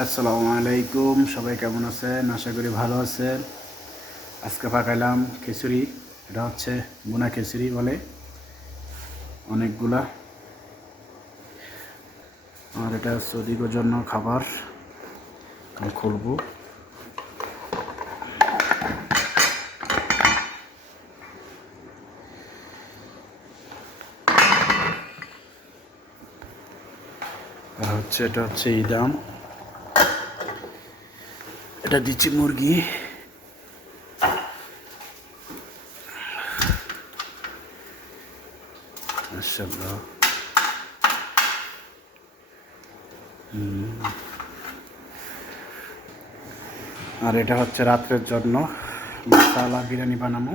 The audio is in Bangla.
আসসালামু আলাইকুম, সবাই কেমন আছেন? আশা করি ভালো আছেন। আজকে পাকাইলাম খিচুড়ি। এটা হচ্ছে বুনা খিচুড়ি বলে অনেকগুলা। আর এটা হচ্ছে ওদিকের জন্য খাবার। আমি খুলবো। আর হচ্ছে এটা হচ্ছে ইদাম, এটা দিচ্ছি মুরগি। মাশাআল্লাহ। আর এটা হচ্ছে রাত্রের জন্য মশলা বিরিয়ানি বানাবো।